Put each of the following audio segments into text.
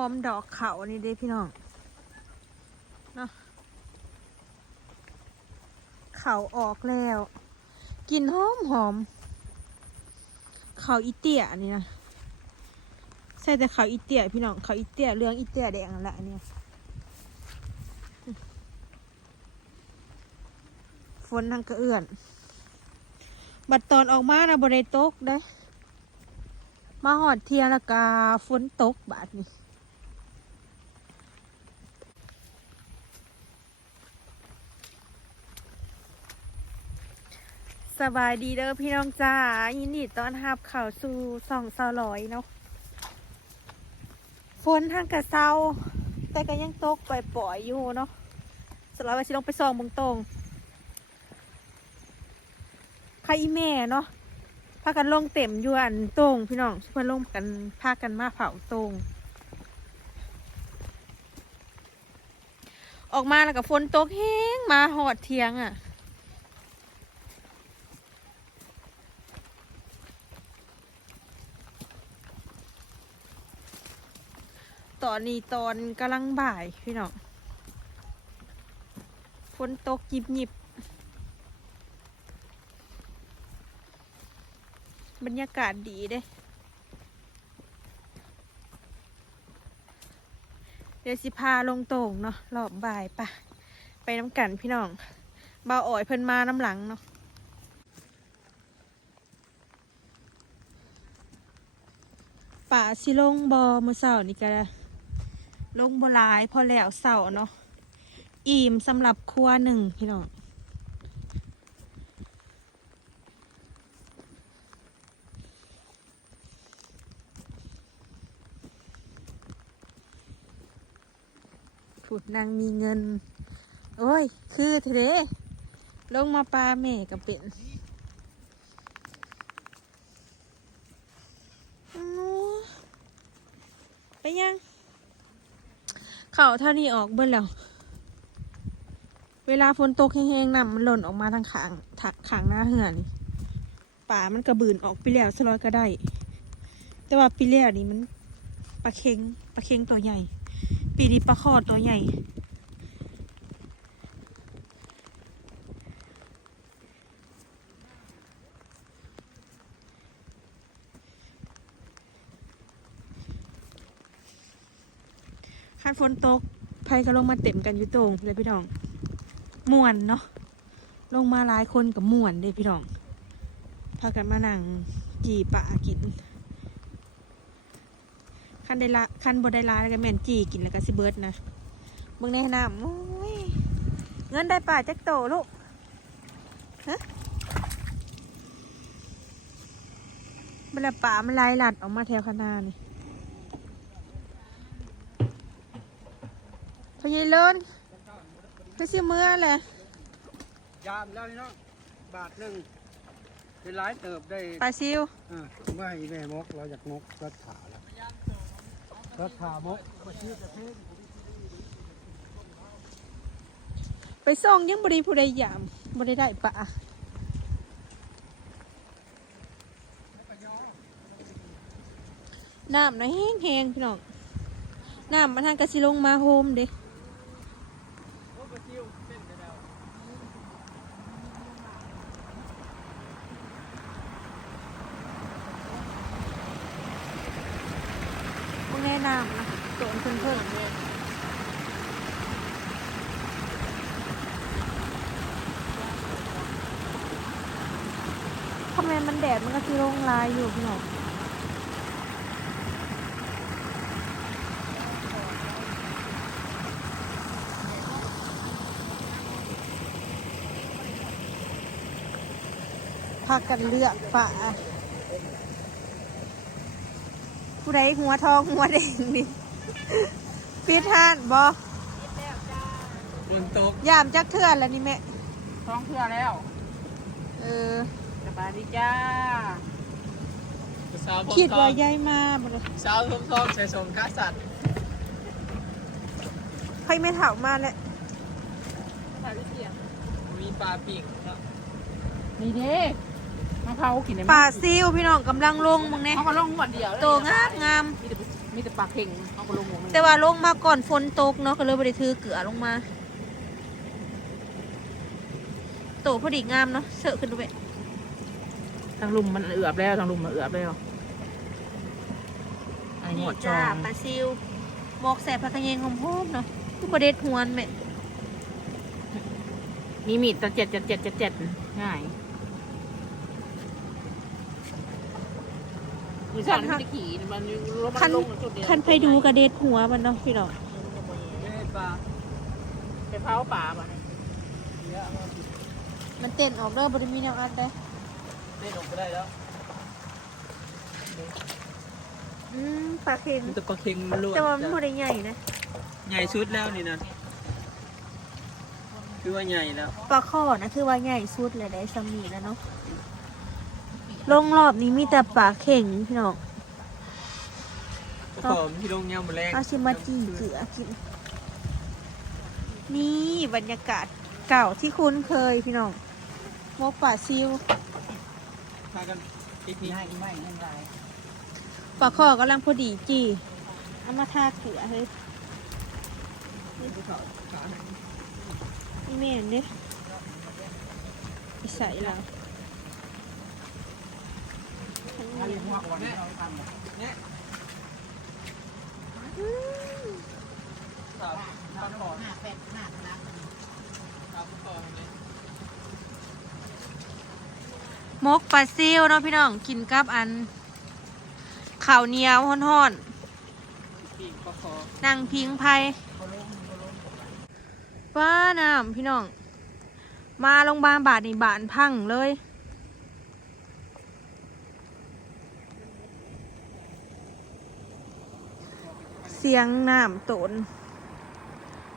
อมดอกเขานี่เด้พี่น้องเนาะเขาออกแล้วกลินหอมหอมเขาอีเตี้ยอันนี้นะใส่แต่เขาอีเตี้ยพี่น้องเขาอีเตี้ยเรื่องอีเตี้ยแดงนั่นแหละอันเนี้ยฝนทางกระเอื่อน บัดตอนออกมานะบริโตกได้มาหอดเทียงแล้วกาฝนตกบาดนี้ สบายดีเด้อพี่น้องจ้ายินดีต้อนรับเข้าสู่สองเสาลอยเนาะฝนทางกระเซาแต่ก็ยังตกปล่อยๆอยู่เนาะสำหรับว่าสิลงไปซองบงตรงใครอีแม่เนาะพากันลงเต็มอยู่อันตรงพี่น้องเพื่อนลงกันพากันมาเผาตรงออกมาแล้วก็ฝนตกแห้งมาหอดเทียงอะ ตอนนี้ตอนกำลังบ่ายพี่น้องฝนตกหยิบหยิบบรรยากาศดีเด้ เดี๋ยวสิพาลงโต่งเนาะรอบบ่ายปะไปน้ำกันพี่น้องเบาอ่อยเพิ่นมาน้ำหลังเนาะป่าสิลงบอมือเสาร์นี่ก็ ลงบหลายพอแล้วเสาเนาะอิ่มสำหรับครัวหนึ่งพี่น้องพูดนางมีเงิน โอ้ย คือเทเดลงมาปลาแม่กับเป็นอู้ไปยัง เข่าเท่านี้ออกเบิ้ลแล้ว เวลาฝนตกแห้งๆน้ำมันหล่นออกมาทางขางทางขางหน้าเหือนี่ป่ามันกระบืนออกไปแล้วสลอยก็ได้ แต่ว่าปีแล้วนี่มันปลาเค็งปลาเค็งตัวใหญ่ ปีนี้ปลาคอตัวใหญ่ คันฝนตกไผก็ลงมาเต็มกันอยู่ตรงเลยพี่น้องม่วนเนาะลงมาหลายคนกับม่วนเด้พี่น้องพากันมานั่งจีป่ากินคันได้ละคันบดได้ลาแล้วก็แม่นจีกินแล้วก็สิเบิร์ดนะเบิ่งในน้ำโอ้ยเงินได้ป่าจักโตลูกฮะเวลาป่ามันลายหลัดออกมาแถวคณานี่พ ยายเลินคือสิเมื่อแหละยามแล้วนี่เนาะบาทหนึ่งเป็นร้ายเติบได้ปลาซิวอ่าไม่แม่มกเราอยากมกรัดขาแล้วรัดขามกมาชี้กระเทงไปส่งยังบริผู้ใดยามบริได้ปลาน้ำนะแห้งแห้งๆพี่น้องน้ำมันทางกระสิลงมาโฮมเด้พวกแน่น้ำนะโดนเพิ่นเพิ่น ทำไมมันแดดมันก็สิลงลายอยู่พี่น้องพากันเลือกป่าผู้ใดหัวทองหัวแดงนี่พิทานบอฝนตกยามจักเทื่อนแล้วนี่แม่ท้องเพื่อแล้ว เออ สบายดีจ้าสาวผมคิดทอว่างยายมาบ่เลยสาวผมทองใส่สมค้าสัตว์ใครไม่ถามมาแล้วถ่ายรูปเสียงมีปลาปิ่งเนาะนี่เด้มะพร้าวกินได้ไหมป่าซิวพี่น้องกำลังลงมึงเนี่ยเขาก็ลงหมดเดียวเลยโตงามงาม มีแต่มีแต่ปลาเข่งเอาไปลงหมดแต่ว่าลงมาก่อนฝนตกเนาะก็เลยบริถือเกลือลงมา โตพอดีงามเนาะเสอะขึ้นด้วย ทางลุมมันเอือบแล้วทางลุมมันเอือบแล้วไอ้หมนี่ดจอจ้างปลาซิวหมอกแสบผักกระเยงหอมๆเนาะทุกประเด็ดหวนแม่มีมีดตะเจ็ดเจ็ดเจ็ดเจ็ดเจ็ดง่ายมือสั่นที่จะขี่มันรถมันคันลงจุดเดียวคันไปดูกระเด็ดหัวมันเนาะพี่น้องไม่ได้ปลาไปเผาป่าป่ะเยอะมากมันเต้นออกเด้อบริมีแนวอัดได้ เล่นออกไปได้แล้วอืมปลาเค็งมันจะปลาเค็งมันล้วนแต่ว่ามันบ่ได้ใหญ่นะใหญ่สุดแล้วนี่นะคือว่าใหญ่แล้วปลาข้อนะคือว่าใหญ่สุดเลยได้ซัมนี่นะเนาะลงรอบนี้มีแต่ปลาเข่งพี่น้องขอมที่ลงยำแมลงอาชิมาจีเกลือกิน นี่บรรยากาศเก่าที่คุ้นเคยพี่น้องมกป่าซิว พากันปิกนิกให้ไม่ให้ไรปลาข้อกำลังพอดีจีเอามาทาเกลือเฮ้ยนี่แม่นเด้ไปใส่แล้วเนี่ยครับปลาขอห้าแปดห้าครับขอเลย มกปลาซิวเนาะพี่น้องกินกับอันข้าวเหนียวห่อนๆนั่งพิงไพป้าน้ำพี่น้อง มาโรงพยาบาลบาดนี่บานพังเลยเสียงน้ำตน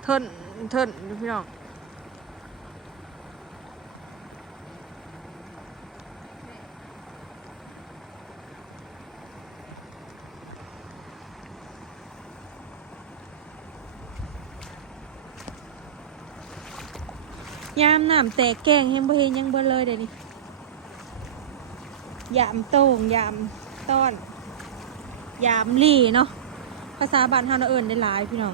เทินเทินพี่น้อง ยามน้ำแตกแกงเห็นบ่เห็นยังบ่เลยเดี๋ยวนี้ยามโต่งยามต้อน ยามหลี่เนาะภาษาบ้านเฮาน่ะเอิ้นได้หลายพี่น้อง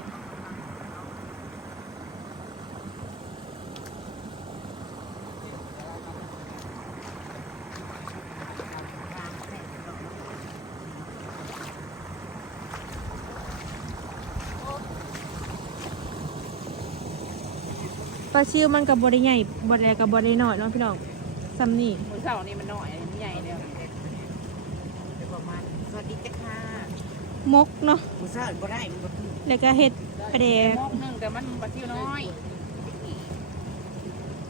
ปลาชิวมันกับบริใหญ่บริกับบริน้อยเนาะพี่น้องซ้ำนี่มือเสานี่มันน้อยมันใหญ่แล้วประมาณสวัสดีจ้าค่ะมกเนาะมือเสาก็ได้มันก็คือแล้วก็เห็ดประเดกมอกหนึ่งแต่มันปลาที่น้อย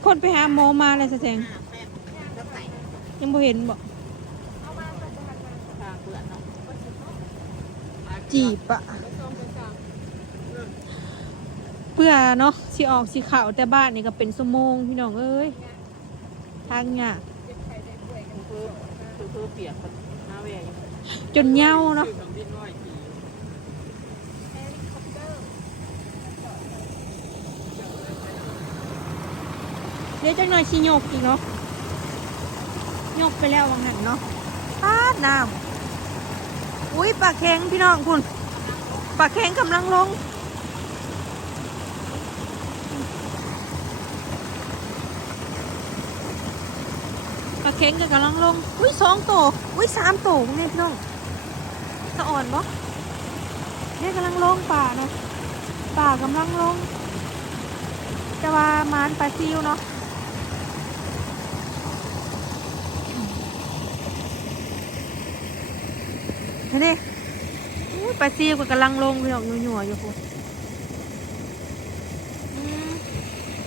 คนไปหาหมอมาอะไรแสดงยังบ่เห็นบอกทางเปลือกเนาะจีบอะ เพื่อเนาะสิออกสิขาวแต่บ้านนี่ก็เป็นสมงพี่น้องเอ้ยทางยากคือคือคือเปียกน้าเวย์จนเหย้าเนาะเดี๋ยวจังหน่อยสิโยกอีกเนาะโยกไปแล้ววังหันเนาะปาดน้ำอุ้ยปลาแข็งพี่น้องคุณปลาแข็งกำลังลง ปลาเค็งก็กำลังลง อุ้ยสองโตวอุ้ยสามโตวเนี่ยพี่น้องสะอ่อนปะเนี่ยกำลังลงป่านะ ป่ากำลังลง จะว่ามานปลาซิวเนาะนี่นี่อุ้ยปลาซิวก็กำลังลงพี่น้องหนัวๆอยู่คุณอืม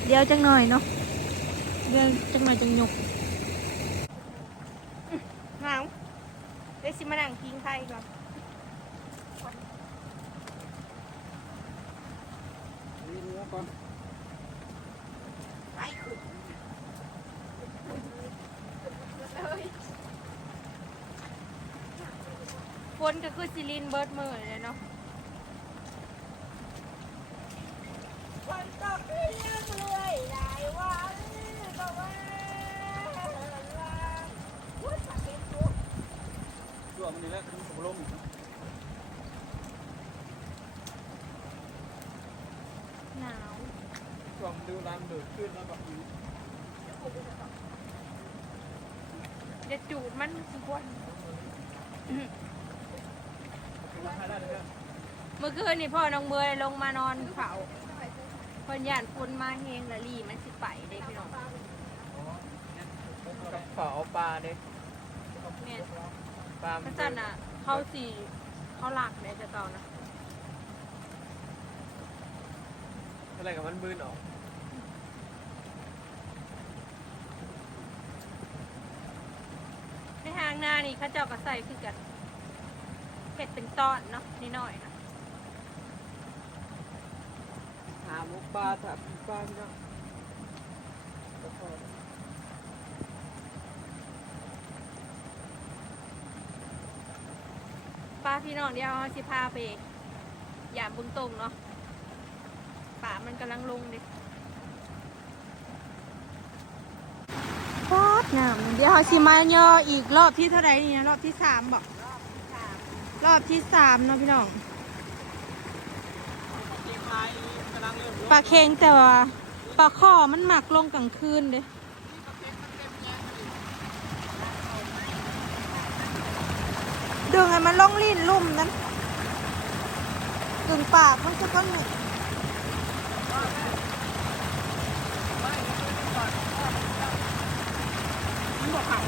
เดี๋ยวจังหน่อยเนาะเดี๋ยวจังหน่อยจังหยก นก็คือซิลินเบิร์ดมือเลยเนาะคนตกเรื่องเลยหลายวันบอว่าวุ้นสักเก็ตบุ๊กช่วงนี้แหละคือสมรมหนาวกล่วงดูร้านเบิดขึ้นแล้วแบบนี้ยวจูดมันสิควน เมื่อคืนนี่พ่อน้องเมยลงมานอนเผาเพิ่นย่านฝนมาเฮงละลี่มันสิไปเด้พี่น้องกับขอเอาปลาเด้แม่นปลาพระจันทร์น่ะเขาสิเขาหลักเด้จะเก่านะอะไรกับมันบืนออกในทางหน้านี่เขาเจ้าก็ใส่คือกัน เผ็ดเป็นตอนเนาะนิดหน่อยนะหามุกปลาถับปลาพี่น้องป้าพี่น้องเดียวเขาสิพาไปอย่าบึงตรงเนาะป่ามันกำลังลงดิฟอดงามเดี๋ยวเขาชิมาย่ออีกรอบที่เท่าไหร่นี่นะรอบที่สามบอก รอบที่สามเนาะพี่น้องเก็บไม้กำลังเริ่มปลาเค็งแต่ว่าปลาข้อมันหมักลงกลางคืนเด้ดึงให้มันลงลิ้นลุ่มนั้นดึงปากมันจะก้อนหนึ่งมันบอกเขา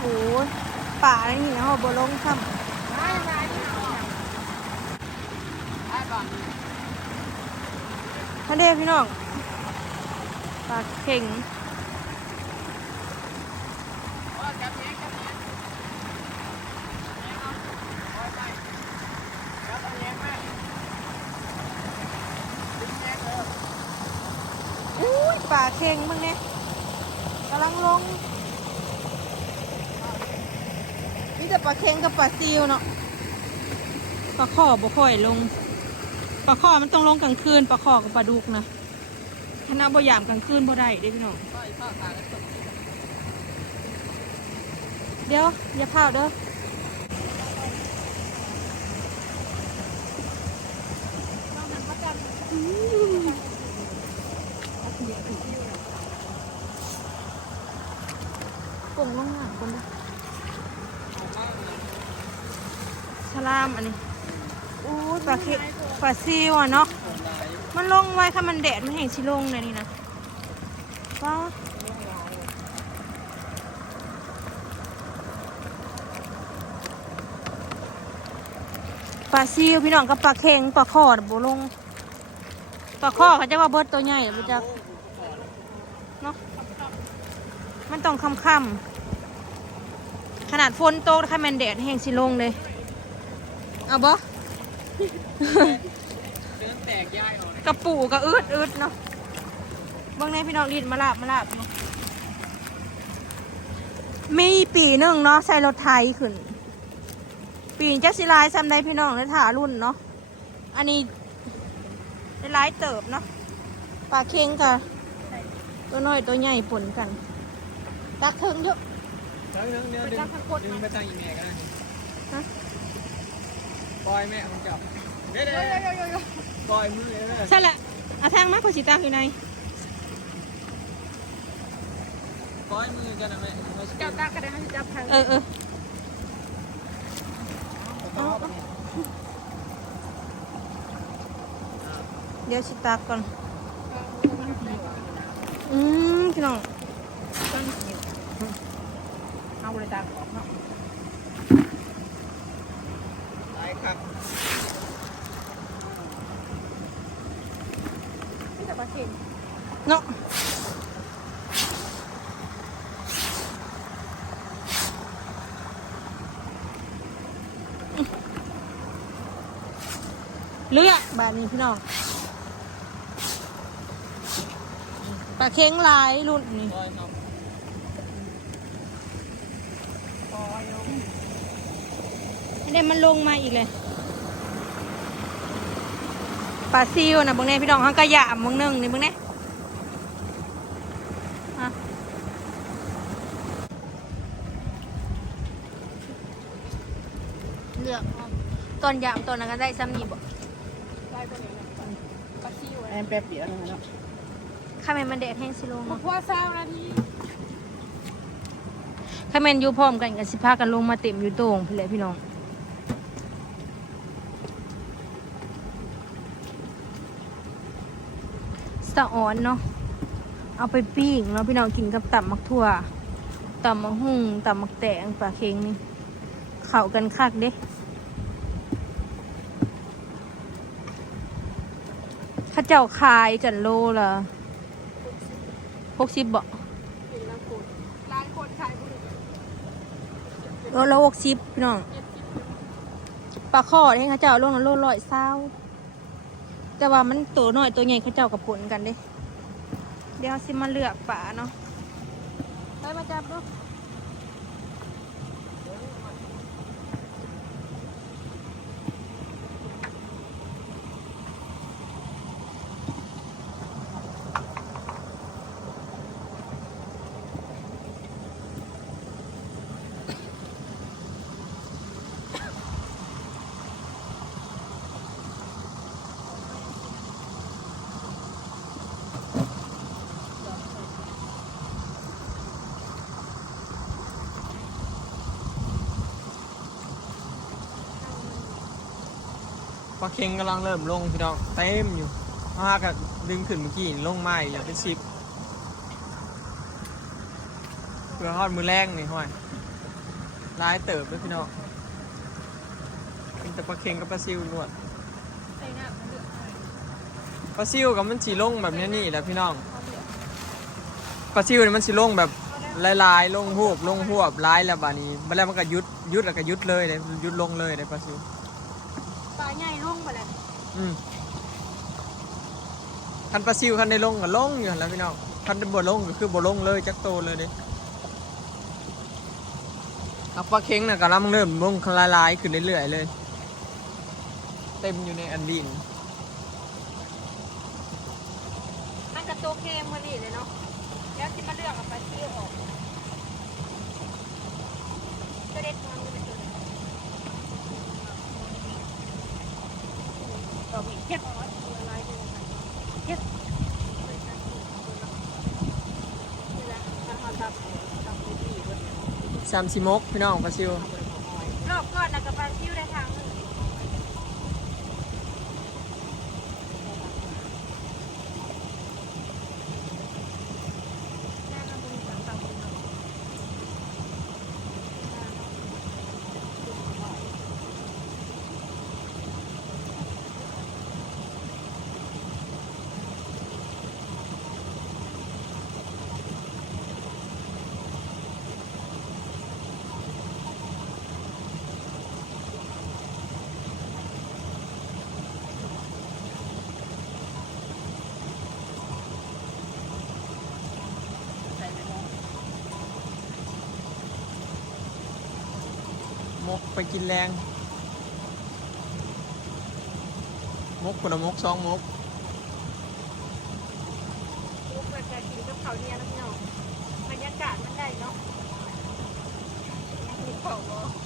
โอ้ย ป่าอะไรนี่นะเขาบลงซ้ำท่านเด้พี่น้องปลาเข่งอุ้ยปลาเข่งมึงเนี่ยกำลังลง มีแต่ปลาเข่งกับปลาซิวเนาะปลาข้อบ่ค่อยลงปลาข้อมันต้องลงกลางคืนปลาข้อกับปลาดุกนะคณะบ่ยามกลางคืนบ่ได้เด้พี่น้องเดี๋ยว อย่าเผาเด้ออืมป่งลงหลังคนเด้อสลามอันนี้อู้ปลาเค็ปลาซิวอะเนาะมันลงไว้ค่ะมันแดดมันแห้งชิลงเลยนี่นะป้าปลาซิวพี่น้องกับปลาเค็งปลาคอดบลงปลาคอเขาจะว่าเบิดตัวใหญ่บ่จักเนาะมันต้องค่ำๆขนาดฝนตกค่ะมันแดดแห้งชิลงเลย เอาบ่เดินแตกย่ายออกกระปูกระอืดอืดเนาะเบางในพี่น้องดินมาลาบมาลาบเนาะมีปีหนึ่งเนาะใส่รถไทยขึ้น ปีนจักสิลายซ้ำได้พี่น้องในถารุ่นเนาะอันนี้ได้หลายเติบเนาะปลาเค็งกับตัวน้อยตัวใหญ่ปนกันตักเทิงเยอะแล้วเนื้อเนื้อดึงดึงไปตั้งอีแม่กันฮะ ปล่อยแม่ของเจ้าเด้เด้ปล่อยมือเลย ใช่แหละเอาทางมาขอสิตักอยู่ในปล่อยมือกันนะแม่จับตาก็ได้ให้จับทางเออเออเดี๋ยวสิตักก่อน อืมพี่น้องเอาเลยตาออกเนาะ ตายครับ นี่แต่ปลา เค็งเนาะเลือกแบบนี้พี่น้องปลาเค็งลายรุ่นนี้ปล่อยครับอันนี้มันลงมาอีกเลย ป ลาซิวนะเบางแน่พี่น้องห้างกระยำบางหนึงนี่เบางแน่อะเลือกเอาตอนยำตอนนั้นก็ได้ซ้ำนี่บ่ได้ตัวนี้นะปลาซิวแอนแป๊บเดียวนึงเนาะข้าแมนมันแดดแห้งสิลงมาเนาะพัวเศร้านาทีข้าแมนอยู่พร้อมกันกับสิพากันลงมาเต็มอยู่โต่งพี่แหละพี่น้อง สะอ่อนเนาะเอาไปปิ้งแล้วพี่น้องกินกับตับมักทั่วตับมักหุ่งตับมักแตงปลาเค็งนี่เข้ากันคักเด้ข้าเจ้าขายจันโลละหกสิบบ่กินแล้วคนร้านคนขายบุหรี่โลละหกสิบพี่น้องปลาข้อให้ข้าเจ้าโลละโลร้อยเศร้า แต่ว่ามันตัวน้อยตัวใหญ่เขาเจ้ากับผลกันเด้ เดี๋ยวสิมาเลือกป่าเนาะ ไปมาจับดู ลาเค็งกำลังเริ่มลงพี่น้องเต็มอยู่มากับดึงขึ้นเมื่อกี้ลงมาอีกอย่างเป็นสิบเพื่อทอดมือแรงนี่ห้อยร้ายเติบด้วยพี่น้องเป็นแต่ปลาเค็งกับปลาซิวล้วนใส่น้ำมันเดือดปลาซิวกับมันสีลงแบบนี้นี่แหละพี่น้องปลาซิวนี่มันสีลงแบบลายๆลงหวบลงหวบลายแล้วบานี้บัดแล้วมันก็ยุดยุดแล้วก็ยุดเลยเลยยุดลงเลยเลยปลาซิว ญ่ลงไปเลยอืมคันปลาซิวคันได้ลงก็ลงอยู่หั่นแหล้วพี่น้องคันได้บ่ลงก็คือบ่ลงเลยจักโตเลยเด้เอาปลาเค็งน่ะก็ลังเริ่มลงละลายขึ้นเรื่อยๆเลย เต็มอยู่ในอันดิน มันกระโตกเค็มพอดีเลยเนาะแล้วสิมาเลือกเอาปลาซิวออกจะเด็ดมันจะเป็นตัวไหนเรามีเพ็ดอะไร เฮ็ดนี่แหละมันเอาตับตับดีๆด้วยสามสิมกพี่น้องปลาซิว รอบก่อนนะกับปลาซิวได้ทางหนึ่งแน่นอนเป็นสามสามคนเนาะ มกไปกินแรง มกคนละมกสองมกลูกเปิดการกินกับเขาวเนี่ยนะพี่น้องบรรยากาศมันได้เนาะมีเขาบ่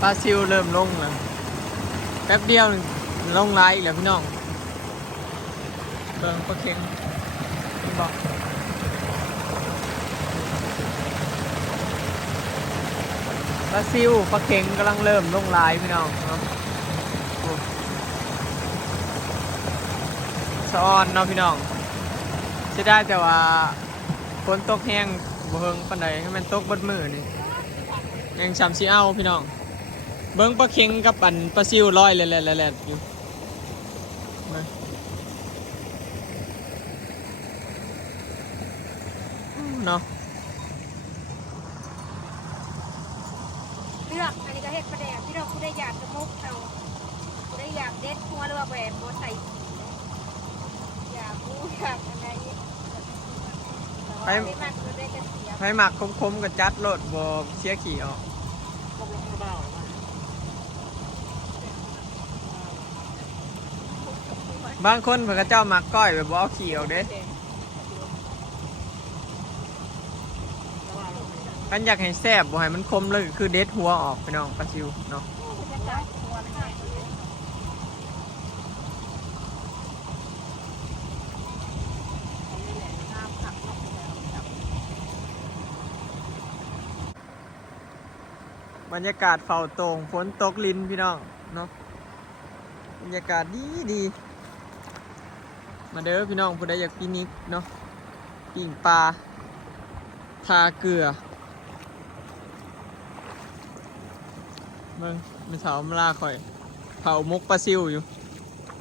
ปลาซิวเริ่มลงแล้วแป๊บเดียวนี่ลงไลายอีกแล้วพี่น้องเบิ่งปลาเค็งบอกปลาซิวปลาเค็งกำลังเริ่มลงไลายพี่น้องเนาะโอ้สะออนเนาะพี่น้องใช่ได้แต่ว่าฝนตกแห้งบ่เฮิงปานใดให้มันตกบดมือนี่ยังชำสิเอาพี่น้อง เบิ่งปลาเค็งกับปันปลาซิวลอยแล่ๆๆๆอยู่มาเนาะด็ดประแดกพี่เราผู้ได้อยากจะมุกเอาผู้ได้อยากเด็ดหัวหรือว่าแหวนโบใส่อยากรู้อยากอะไรไปมากก็ได้กระเสียให้หมักคมๆกับจัดโลดบ่เสียขี่ออก พวกเราเบาๆมาบางคนเพิ่นก็เจ้ามักก้อยแบบบ่เอาขี่ออกเด้กันอยากให้แซ่บบ่ให้มันคมเลยคือเด็ดหัวออกพี่น้องปลาซิวเนาะบรรยากาศเฝ้าโตงฝนตกลินพี่น้องเนาะบรรยากาศดีดี มาเด้อพี่น้องผู้ใดอยากปิกนิกเนาะปิ่งปลาทาเกลือเบิ่งมีสาวมาลาข่อย เผามุกปลาซิวอยู่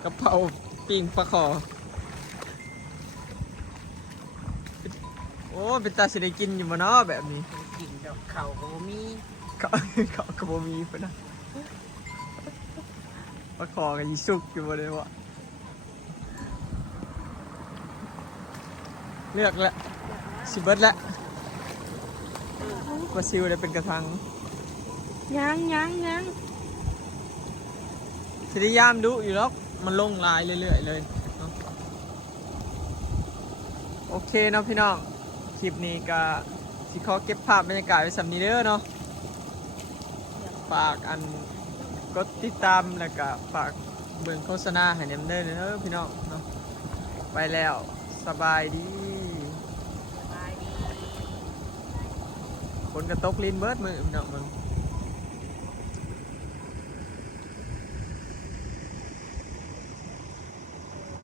กับเผาปิ้งปลาขอโอ้เป็นตาสิได้กินอยู่บ่เนาะแบบนี้กินดอกเขาก็บ่มีเขาเขากระโบมีเพิ่นนะปลาขอกับยีสุกอยู่บ่เลยวะ เลือกละสิเบิดละปลาซิวได้เป็นกระทังยังยังยังสิได้ยามดุอยู่แล้วมันลงลายเรื่อยๆเลยเนาะโอเคเนาะพี่น้อง คลิปนี้ก็สิขอเก็บภาพบรรยากาศไว้สำนี้เด้อเนาะฝากอันกดติดตามแล้วก็ฝากเบิ่งโฆษณาให้เนมเด้อเด้อพี่น้องเนาะไปแล้วสบายดี สบายดี ฝ นกระตกลินเบิดมือพี่น้องมึง